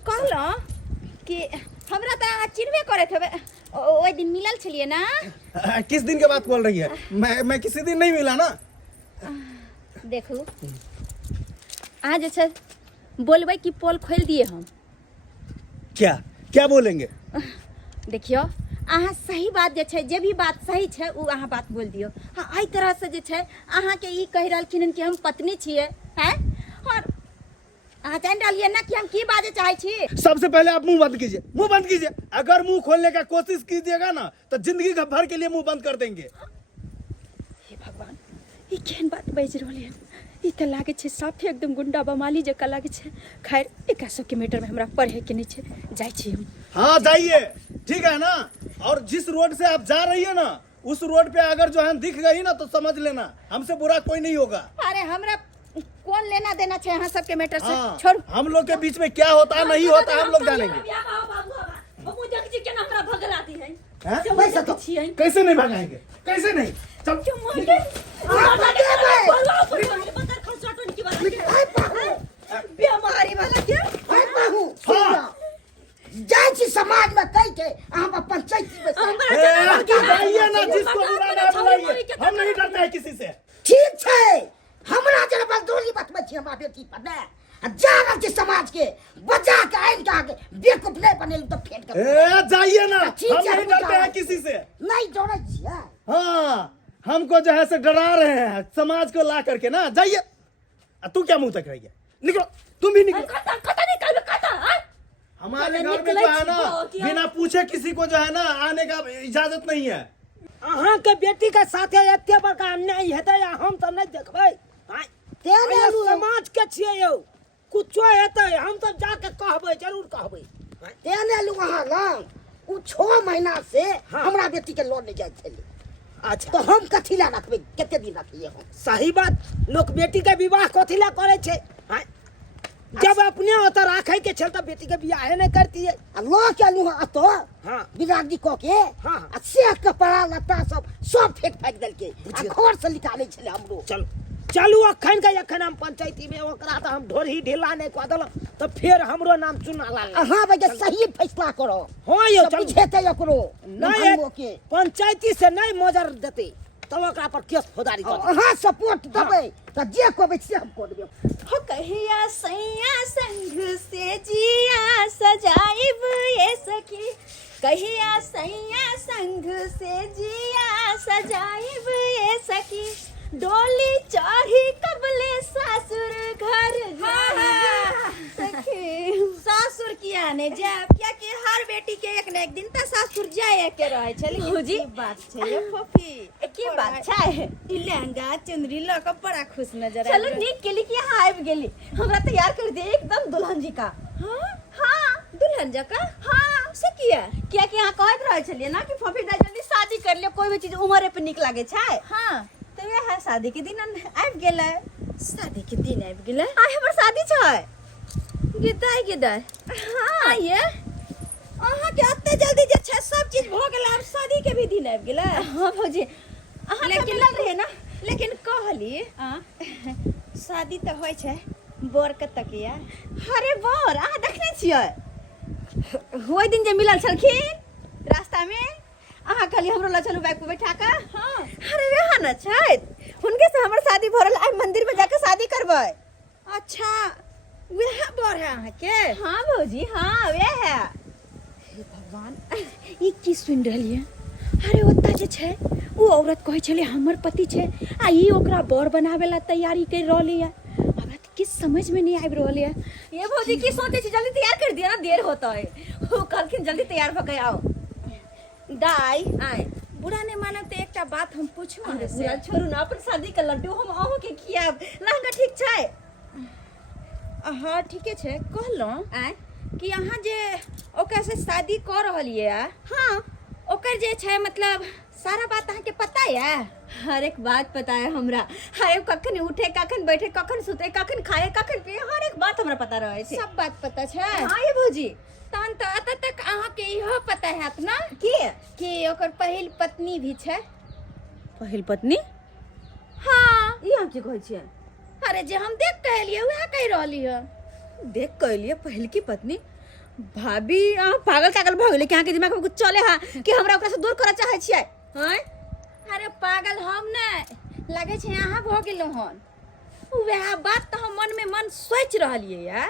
कहलो कि हमरा त अहाँ चिन्हबे करे थबे, ओइ दिन मिलल छलिए ना। किस दिन के बात बोल रही है? मैं किसी दिन नहीं मिला ना। देखू अहाँ जे छै बोलबै कि पोल खोल दिए हम। क्या क्या बोलेंगे? देखियो अहाँ सही बात जे छै, जे भी बात सही छै उ अहाँ बात बोल दियो। हाँ एहि तरह से जे छै अहाँ के ई कहि रहलखिन कि हम पत्नी छिए हैं, और अहाँ जान रहलिए ना कि हम की बाजे चाहे छी। सबसे पहले आप मुंह बंद कीजिए, मुंह बंद कीजिए। अगर मुंह खोलने का कोशिश कीजिएगा ना तो जिंदगी भर के लिए मुंह बंद कर देंगे। हे भगवान ई केहन बात बाजि रहल है। ई त लागे छै साफे एकदम गुंडा बमाली जका लागे छै। खैर एकरा सबके मैटर में हमरा पढ़े के नहीं छै, जाय छी हम। हाँ जाइए, ठीक है ना। और जिस रोड से आप जा रही है ना उस रोड पे अगर जो है दिख गई ना तो समझ लेना हमसे बुरा कोई नहीं होगा। अरे हमरा कौन लेना देना छै अहाँ सबके मैटर से, हाँ, छोड़। हम लोग के बीच में क्या होता है नहीं होता है हम लोग जानेंगे। बाबू देख जी केना हमरा भगलाती है। हैं? पैसा तो कैसे नहीं भगाएंगे, कैसे नहीं? चल बीमारी वाला क्या भाई पाहु जाय छी समाज में कह के हम अपन पंचायती में जाइए ना, जिसको बुरा ना बुलाइए, हम नहीं डरते हैं किसी से। ठीक छै। हमरा जरा बस दोली बतबै छी हमरा बेटी पर ने जागल छी समाज के बचा के आइन के आगे बेवकूफ नहीं बनेलू तो फेंक कर। जाइए ना, ठीक हम है, नहीं डरते हैं किसी से। नहीं डरै छियै। हाँ हमको जो है से डरा रहे हैं समाज को ला करके ना। जाइए। तू क्या मुंह तक रही है? निकलो, तुम भी निकलो। हमारे घर में जो है ना बिना पूछे किसी को जो है ना आने का इजाजत नहीं है। अहाँ के बेटी के साथे एते बड़का अन्याय हेतै हम त नहीं देखबै। तेने आइ समाज के छियै यौ, कुछो हेतै हम सब जाके कहबै, जरूर कहबै। तेने लू अहाँ लंग उ 6 महीना से हमरा बेटी के लोन नहीं जाय छलै। अच्छा तो हम कथी ला रखबै, कते दिन रखिए हम। सही बात, लोग बेटी के विवाह कथी ला करे छै? जब अपने ओतऽ राखे के छल त बेटी के बियाह नहीं करती है। आ लो के लू अतो हाँ बिरागी क के हाँ। आ से कपड़ा लत्ता सब फेंक देलके आ घर से निकाले छले हमरो। चलो चलू अखन के अखन हम पंचायती में ओकरा तो हम ढोरी ढीला नहीं कह देलहुँ तो फिर हमरो नाम चुना लाल अहाँ बजे सही फैसला करो हाँ यौ सब चलू बुझेतै ओकरो नहीं के पंचायती से नहीं मोजर देते तब ओकरा पर केस फौजदारी कर अहाँ सपोर्ट देबै तऽ जे कहबै से हम कऽ देबै हो कहिया सैया संग से जिया सजाइब ये सखी कहिया सैया संग से जिया सजाइब ये सखी डोली चढ़ी कबले सासुर घर जाइब सखी सासुर किया ने जाब क्या कि हर बेटी के एक न एक दिन त सासुर जाए के रहे छै लेकिन जी बात छै ये फफी की बात छै ई लहंगा चुनरी ल के बड़ा खुश नजर आयल। चलो नीक केली कि यहाँ आबि गेली हमरा तैयार कर दे एकदम दुल्हन जी का हाँ दुल्हन जका हाँ से किया किया कि यहाँ कहत रहे छलिए ना कि फफी दा जल्दी शादी कर लियो कोई भी चीज उम्र पे निक लागे छै हाँ तो ये है शादी के दिन आबि गेलै शादी के दिन आबि गेलै आइ हमर शादी छै गिदाई हाँ ये अहाँ के एते जल्दी जे छै सब चीज भ गेलै अब शादी के भी दिन आबि गेलै। हाँ भौजी अहाँ लेकिन- मिलल रहे ना लेकिन कहली शादी तो होइ छै बर के तकिया अरे बर अहाँ देखने छियै ओइ दिन जे मिलल छलखिन रास्ता में अहाँ कहली हमरो ल चलू बाइक पे बैठा के हाँ अरे वहाँ न छै हुनके से हमर शादी भरल आइ मंदिर में जाके शादी करबै अच्छा वह बर है अहाँ के हाँ भौजी हाँ वे है हे भगवान ई की सुनि रहलिए अरे ओता जे छै वो औरत कहै छले हमर पति छै आ ई ओकरा बर बनावे ला तैयारी कर रहली है हमरा त किस समझ में नहीं आबि रहल है। ये भौजी की सोचे छी जल्दी तैयार कर दिया ना देर होता है वो कहलखिन जल्दी तैयार भके आओ दाई आय बुरा नहीं मानब तो एकटा बात हम पूछू अहाँ से बुरा छोड़ू ना अपन शादी के लड्डू हम अहूँ के खियाब लहंगा ठीक छै हाँ ठीके छै कहलहुँ आय कि अहाँ जे ओकर से शादी कर रहलिए हाँ ओकर जे छै मतलब सारा बात अहाँ के पता है। हर एक बात पता है हमरा हर एक कखन उठे कखन बैठे कखन सुते कखन खाए कखन पिए हर एक बात हमरा पता रहे छै सब बात पता छै हाँ ये भौजी तहन तो अत तक अहाँ के इहो पता हैत ना की कि ओकर पहिल पत्नी भी छै। पहिल पत्नी हाँ ई हम की कहै छियै अरे जे हम देख के एलिए वह कह रहली है। देख के एलिए पहिल की पत्नी भाभी अहाँ पागल तागल भ गेलै कि अहाँके दिमाग में कुछ चले हा कि हमरा ओकरा से दूर करऽ चाहै छियै हैं अरे पागल हम नहीं लगे छै अहाँ भ गेलहुँ हन वह बात तो हम मन में मन सोच रहलिए या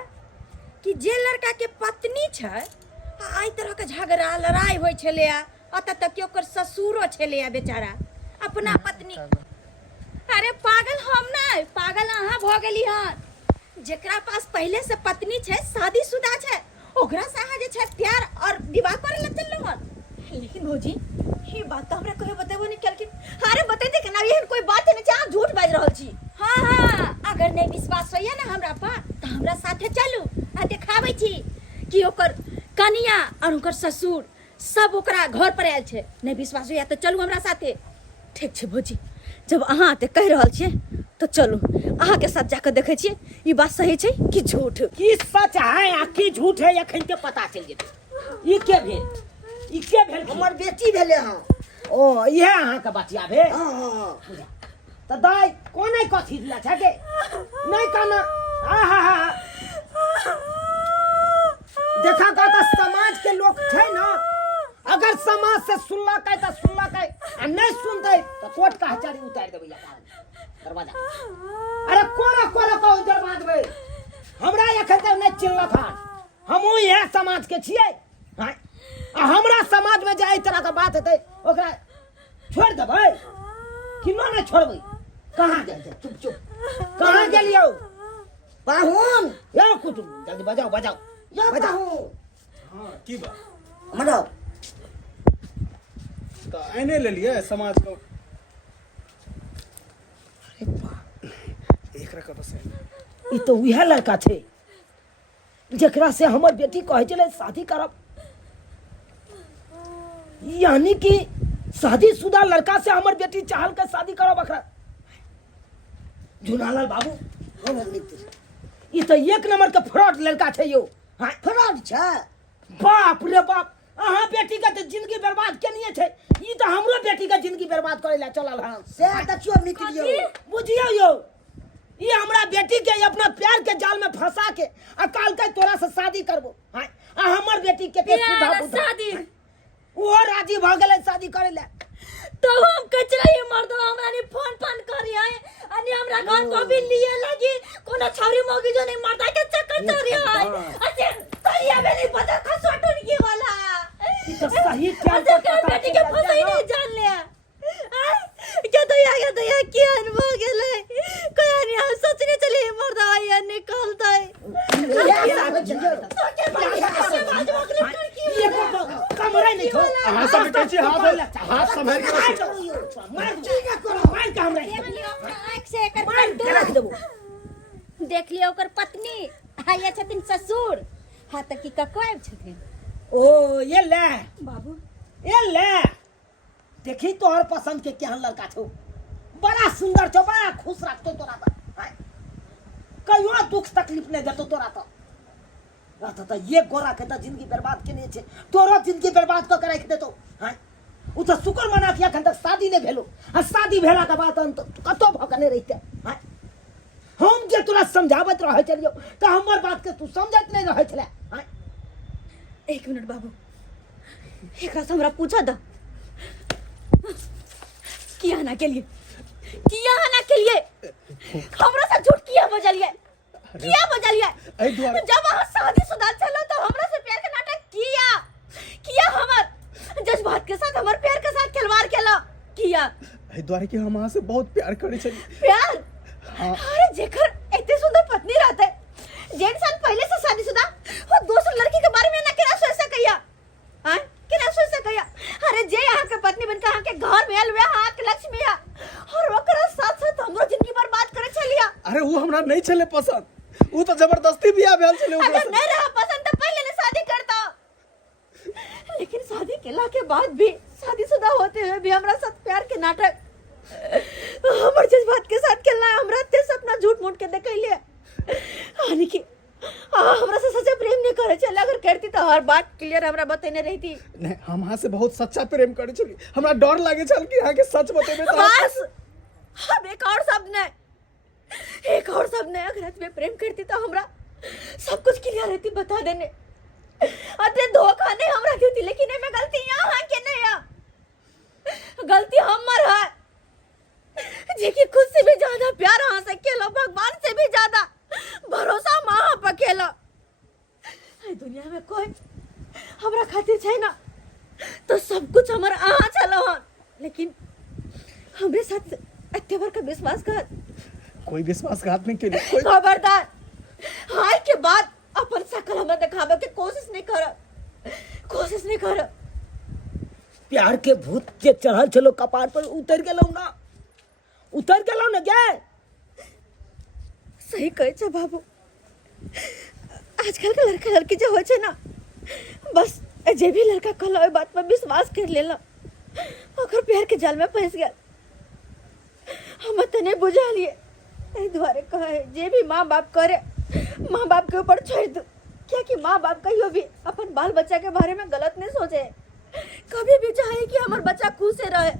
कि जे लड़का के पत्नी छै आई तरह के झगड़ा लड़ाई होइ छले अत तक कि ओकर ससुरो छले बेचारा अपना पत्नी अरे पागल हम नहीं पागल अहाँ भ गेली हन जेकरा पास पहले से पत्नी छै शादीशुदा छै ओकरा से अहाँ जे छै प्यार और विवाह करे ला चललहुँ हन। लेकिन भौजी ये बात तो हमरा कहियो बतेबो नहीं केलखिन अरे बतेते कि ना एहन कोई बात नहीं छै अहाँ झूठ बाजि रहल छी हाँ हाँ अगर नहीं विश्वास होइए ना हमरा पर तो हमरा साथे चलू आ देखाबै छी कि ओकर कनिया और ओकर ससुर सब ओकरा घर पर आयल छै। नहीं विश्वास होइए तो चलू हमरा साथे। ठीक छै भौजी जब अहाँ ते कह रहल छियै तो चलू अहाँ के साथ जाकर देखे छियै ई बात सही छै कि झूठ की सच है आ की झूठ है एखन के पता चल जेतै। ई के भेल हमर बेटी भेलै हँ ओ इहे अहाँ के बतिया भेल हाँ हाँ त दाई कोने कथी दिला छै के नहीं कहना आहा देखा का त समाज के लोग छै ना अगर समाज से सुनलक त सुनलक आ नहीं सुनतै त कोर्ट कचहरी उतार देबै दरवाजा अरे कोरा कोरा को उधर बांधबै हमरा एखन तक नहीं चिन्हलक हन हमहू इहे समाज के छियै हाँ आ हमरा समाज में जे एहि तरह के बात हेतै ओकरा छोड़ देबै कि नहीं छोड़बै कहाँ जाइ छै चुप चुप कहाँ गेलियौ पाहुन यो कुटुम जल्दी बजाओ बजाओ या बजाओ पाहुन हाँ की बा मतलब तो आने ले लिए समाज को एक रखा बस ई तो उहे लड़का छै जेकरा से हमर बेटी कहै छलै शादी करब यानी कि शादीशुदा लड़का से हमर बेटी चाहल के शादी करब अखरा झुनालाल बाबू ई तो एक नंबर के फ्रॉड लड़का छै यो हाँ फ्रॉड छै बाप रे बाप अहाँ बेटी के तो जिंदगी बर्बाद केनिए छै ई तो हमरो बेटी के जिंदगी बर्बाद करे ला चलल हन से देखियो निकलियो बुझियो यो ये हमरा बेटी के अपना प्यार के जाल में फंसा के आ काल के तोरा से शादी करबो हां आ हमर बेटी के पे सुधा बुधा शादी वो राजी भ गेलै शादी करे ले तो हम कचरा ये मर्द हमरा ने फोन करी है अनि हमरा घर को भी लिए लगी कोनो छौरी मोगी जो नहीं मर्दा के चक्कर चोरी है असे तरिया में नहीं पता खसोटन की वाला ई तो सही क्या बेटी के फंसा ही नहीं जान ले क्या तो या क्या अनुभव गेले कहानी हम सोचने चले मर्दा या निकलता है कमरे नहीं खो हां सब कैसे हाथ संभाल के मार के हमरा आंख से एकर रख देबो देख लियो ओकर पत्नी आया छथिन ससुर हां तक की ककवाब छथिन ओ ये ले बाबू ये ले देखी तोहर पसंद के केहन लड़का छौ बड़ा सुंदर छौ बड़ा खुश रखतो तोरा त कहियो दुख तकलीफ नहीं देतो तोरा त रहता त ये गोरा के त जिंदगी बर्बाद केने छे तोरो जिंदगी बर्बाद क के रख देतो हां उ त शुक्र मना के अखन तक शादी नहीं भेलो आ शादी भेला के बाद अंत कतो भकने रहिते हां हम जे तोरा समझावत रहै छलियो त हमर बात के तू समझत नहीं रहै छले हां एक मिनट बाबू एकरा से हमरा पूछा द किया ना के लिए हमरा से झूठ किया बजलिए जब हम शादीशुदा चलो तो हमरा से प्यार का नाटक किया हमर जज्बात के साथ हमर प्यार के साथ खिलवाड़ किया एहि द्वारे कि हम अहाँ से बहुत प्यार करे छली प्यार हाँ। अरे जेकर इतने सुंदर पत्नी रहते जे इंसान पहले से शादीशुदा और दूसरी लड़की के बारे में ना केना सोच सकैया हां केना सोच सकैया अरे जे यहाँ के पत्नी बनकर यहाँ के घर में आयल हुआ हाँ के लक्ष्मी है और ओकरा साथ साथ हमरो जिंदगी बर्बाद करे छलिया अरे वो हमरा नहीं चले पसंद वो तो जबरदस्ती बियाह भेल छले ओकरा अगर नहीं रहा पसंद तो पहले ने शादी करता लेकिन शादी केला के बाद भी शादीशुदा होते हुए भी हमरा साथ प्यार के नाटक हमर जज्बात के साथ खेलना हमरा ते सपना झूठ मूठ के देखैले हानि की हमरा से सच्चा प्रेम नहीं करे चल अगर करती तो हर बात क्लियर हमरा बतेने रहती नहीं हम अहाँ से बहुत सच्चा प्रेम करे छली हमरा डर लागे छल कि अहाँ के सच बतेबे त बस हम एक और शब्द ने अगर तुम्हें प्रेम करती तो हमरा सब कुछ क्लियर रहती बता देने अते धोखा नहीं हमरा देती लेकिन एमे गलती यहाँ है कि नहीं है गलती हमर है जे कि खुद से भी ज्यादा प्यार हाँ से केलो भगवान से भी ज्यादा भरोसा माँ पर केलो दुनिया में कोई हमरा खातिर छै ना तो सब कुछ हमर आहा चलो हन लेकिन हमरे साथ अत्यावर का विश्वासघात कोई विश्वासघात नहीं केली कोई खबरदार हाय के बाद अपन शकल हमरा दिखावे के कोशिश नहीं कर प्यार के भूत जे चढ़ल चलो कपार पर उतर गेलौ ना गे सही कहे छे बाबू आजकल के लड़का लड़की जो होय छे ना बस जे भी लड़का कहलो ओइ बात पर विश्वास कर लेला ओकर प्यार के जाल में फंस गया हम तो नहीं बुझा लिए एहि द्वारे कहे जे भी माँ बाप करे माँ बाप के ऊपर छोड़ दो क्या कि माँ बाप कहियो भी अपन बाल बच्चा के बारे में गलत नहीं सोचे कभी भी चाहे कि हमार बच्चा खुश से रहे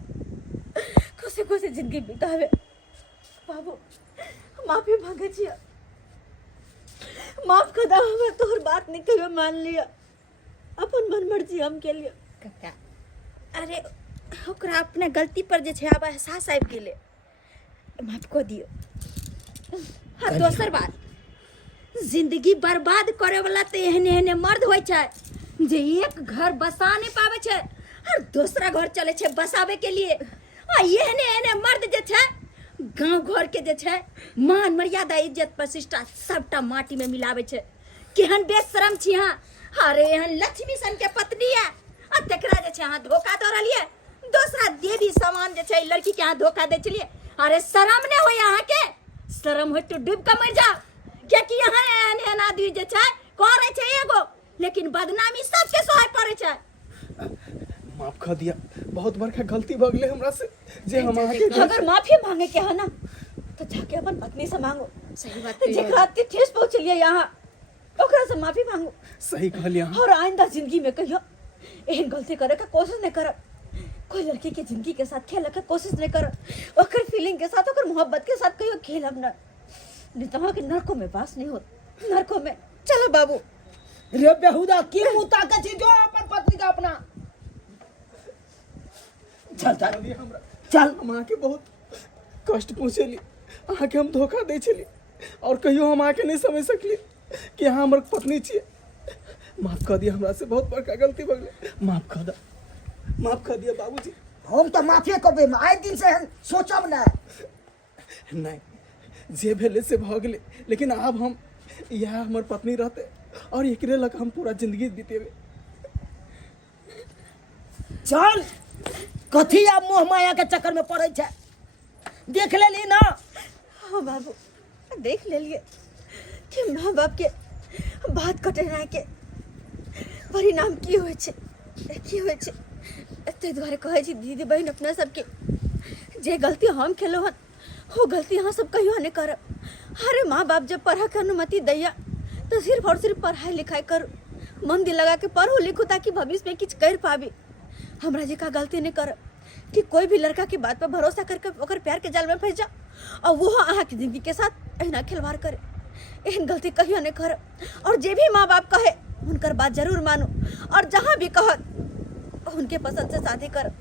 खुशी जिंदगी बितावे बाबू माफी मांगे छिया माफ कर दा हमें तोहर बात नहीं कहियो मान लिया अपन मन मर्जी हम के लिए काका अरे ओकरा अपने गलती पर जे छै आब एहसास आबि गेलै माफ कऽ दियौ हाँ दोसर बात जिंदगी बर्बाद करे वाला तो एहने मर्द होइ छै जे एक घर बसा नहीं पावे छै और दूसरा घर चले छै बसावे के लिए आ एहने मर्द जे छै गांव घर के जे छै मान मर्यादा इज्जत प्रतिष्ठा सबटा माटी में मिलावे छै केहन बेशरम छी अहाँ अरे एहन लक्ष्मी सन के पत्नी है आ तकरा जे छै अहाँ धोखा दऽ रहलिए दूसरा देवी समान जे छै लड़की के अहाँ धोखा दै छलिए अरे शरम नहीं होय अहाँ के शरम होय तो डूब के मर जा कियाकि यहाँ एहन आदमी जे छै करे छै एगो लेकिन बदनामी सबके सहे पड़े छै माफ कर दिया बहुत बड़का गलती भ गेलै हमरा से जे हम अहाँ के अगर माफी मांगे के है ना तो जाके अपन पत्नी से मांगो सही बात जेकरा अति ठेस पहुंचलिए यहाँ ओकरा से माफी मांगो सही कहलिए अहाँ। और आइंदा जिंदगी में कहियो एहन गलती करे के कोशिश नहीं करब कोई लड़की के जिंदगी के साथ खेले के कोशिश नहीं करब ओकर फीलिंग के साथ ओकर मोहब्बत के साथ कहियो खेलब ना नहीं तो वहाँ के नरकों में वास नहीं हो, नरकों में। चलो बाबू। रे बेहुदा की मुंह ताके छी जो अपन पत्नी का अपना। चल चल अभी हमरा चल। हम आके बहुत कष्ट पहुँचेली, आके हम धोखा दे छली और कहियो हम आके नहीं समझ सकली कि यहाँ हमर पत्नी छिए। माफ कर दिया, हमरा से बहुत बड़का गलती भऽ गेलै, माफ कर दिया बाबूजी। हम तो माफे कबे आए दिन से हम सोचब ना। नहीं, जे भेले से भऽ गेलै, लेकिन आब हम यह हमर पत्नी रहते और एकरे लग हम पूरा जिंदगी बीतेबे। चल कथी आब मोह माया के चक्कर में पड़े छै, देख लेली ना। हाँ बाबू, देख ले लिए कि माँ बाप के बात कटेनाइ के परिणाम की होइ छै, ताहि दुआरे कहै छी दीदी बहन अपना सबके जे गलती हम केलहुँ हन वो गलती अहाँ सब कहियो नहीं करब। अरे माँ बाप जब पढ़ा के अनुमति दैया तो सिर्फ और सिर्फ पढ़ाई लिखाई करू, मन दिल लगा के पढ़ो लिखो ताकि भविष्य में कुछ कर पाबी। हमरा जी का गलती नहीं करब कि कोई भी लड़का की बात पर भरोसा करके ओकर प्यार के जाल में फंस जाओ और वो अहाँ के जिंदगी के साथ एहना खिलवाड़ करे। एहन गलती कहियो नहीं करब और जे भी माँ बाप कहे उनकर बात जरूर मानो और जहाँ भी कहत उनके पसंद से शादी कर।